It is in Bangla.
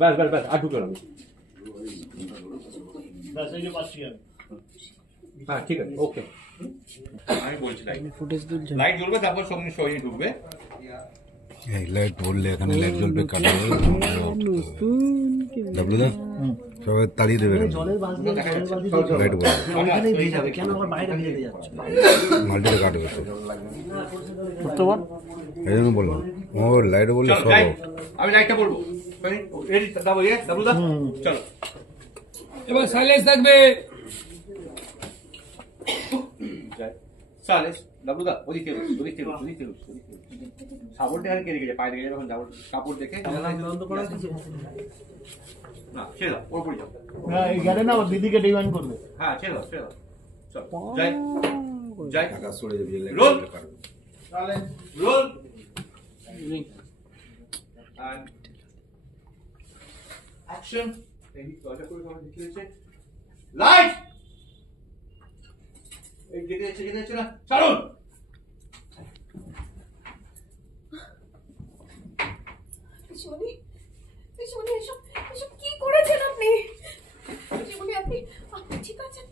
ব্যাস ব্যাস ব্যাস, আর ঢুকলো না। হ্যাঁ ঠিক আছে, ওকে। আমি বলছি লাইট জ্বলবে, তারপর সঙ্গে সঙ্গে ঢুকবে। এই লাইট বললে এখানে লাইট জ্বলবে, কাটা ডাবলুদা সবাই তাড়িয়ে দেবে লাইট বলবে, মাল্টিটা কাটবে এই জন্য বললাম। ও লাইট বললে সব। আমি লাইটটা বলবো, রেডি ডাবলুদা, চলো। এবার সাইলেন্স থাকবে। সাইলেন্স ডাবলুদা, ওদিকে সাপোর্ট দেখে কে রেখেছে, পায়ে রেখে যাবে, এখন যাবো কাপড় দেখে না ছেড়ে দাও, ওর পরে যাও। হ্যাঁ এই গেলে না দিদিকে ডিমান্ড করবে। হ্যাঁ ছেড়ে দাও চলো যাই যাই, আকাশ চলে যাবে রোল রোল and action. এই দরজা করে আমার দেখতে হচ্ছে লাইট, এই জেগে যাচ্ছে না, ছাড়ুন। পিছনে এসব কি করেছেন আপনি? জীবনে আপনি ঠিক আছেন?